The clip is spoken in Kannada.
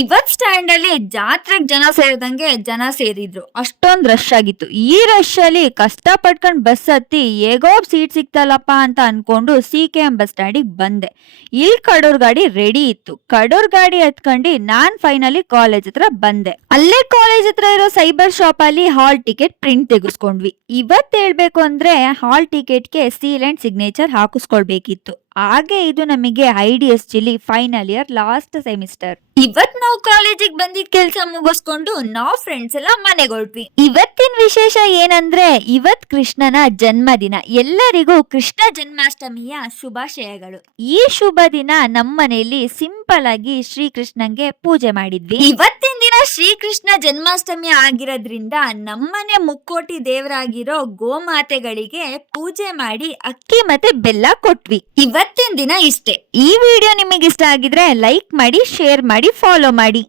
ಇವತ್ ಸ್ಟ್ಯಾಂಡ್ ಅಲ್ಲಿ ಜಾತ್ರೆಗ್ ಜನ ಸೇರಿದಂಗೆ ಜನ ಸೇರಿದ್ರು. ಅಷ್ಟೊಂದ್ ರಶ್ ಆಗಿತ್ತು. ಈ ರಶ್ ಅಲ್ಲಿ ಕಷ್ಟ ಪಟ್ಕೊಂಡ್ ಬಸ್ ಹತ್ತಿ ಹೇಗೋ ಸೀಟ್ ಸಿಕ್ತಲ್ಲಪ್ಪ ಅಂತ ಅನ್ಕೊಂಡು CKM ಬಸ್ ಸ್ಟ್ಯಾಂಡಿಗೆ ಬಂದೆ. ಇಲ್ಲಿ ಕಡೂರ್ ಗಾಡಿ ರೆಡಿ ಇತ್ತು. ಕಡೂರ್ ಗಾಡಿ ಹತ್ಕೊಂಡು ನಾನ್ ಫೈನಲಿ ಕಾಲೇಜ್ ಹತ್ರ ಬಂದೆ. ಅಲ್ಲೇ ಕಾಲೇಜ್ ಹತ್ರ ಇರೋ ಸೈಬರ್ ಶಾಪ್ ಅಲ್ಲಿ ಹಾಲ್ ಟಿಕೆಟ್ ಪ್ರಿಂಟ್ ತೆಗೆಸ್ಕೊಂಡ್ವಿ. ಇವತ್ ಹೇಳ್ಬೇಕು ಅಂದ್ರೆ ಹಾಲ್ ಟಿಕೆಟ್ಗೆ ಸೀಲ್ ಅಂಡ್ ಸಿಗ್ನೇಚರ್ ಹಾಕಿಸ್ಕೊಳ್ಬೇಕಿತ್ತು. ಹಾಗೆ ಇದು ನಮಗೆ IDSG final year last semester. ಇವತ್ ನಾವು ಕಾಲೇಜಿಗೆ ಬಂದಿದ್ ಕೆಲ್ಸ ಮುಗಿಸ್ಕೊಂಡು ನಾವು ಫ್ರೆಂಡ್ಸ್ ಎಲ್ಲ ಮನೆಗೆ ಹೊರಟ್ವಿ. ಇವತ್ತಿನ ವಿಶೇಷ ಏನಂದ್ರೆ ಇವತ್ ಕೃಷ್ಣನ ಜನ್ಮದಿನ. ಎಲ್ಲರಿಗೂ ಕೃಷ್ಣ ಜನ್ಮಾಷ್ಟಮಿಯ ಶುಭಾಶಯಗಳು. ಈ ಶುಭ ದಿನ ನಮ್ಮನೆಯಲ್ಲಿ ಸಿಂಪಲ್ ಆಗಿ ಶ್ರೀಕೃಷ್ಣಂಗೆ ಪೂಜೆ ಮಾಡಿದ್ವಿ. ಇವತ್ತಿನ ದಿನ ಶ್ರೀಕೃಷ್ಣ ಜನ್ಮಾಷ್ಟಮಿ ಆಗಿರೋದ್ರಿಂದ ನಮ್ಮನೆ ಮುಕ್ಕೋಟಿ ದೇವರಾಗಿರೋ ಗೋಮಾತೆಗಳಿಗೆ ಪೂಜೆ ಮಾಡಿ ಅಕ್ಕಿ ಮತ್ತೆ ಬೆಲ್ಲ ಕೊಟ್ವಿ. ಇವತ್ತಿನ ದಿನ ಇಷ್ಟೇ. ಈ ವಿಡಿಯೋ ನಿಮಗೆ ಇಷ್ಟ ಆಗಿದ್ರೆ ಲೈಕ್ ಮಾಡಿ, ಶೇರ್ ಮಾಡಿ, ಫಾಲೋ ಮಾಡಿ.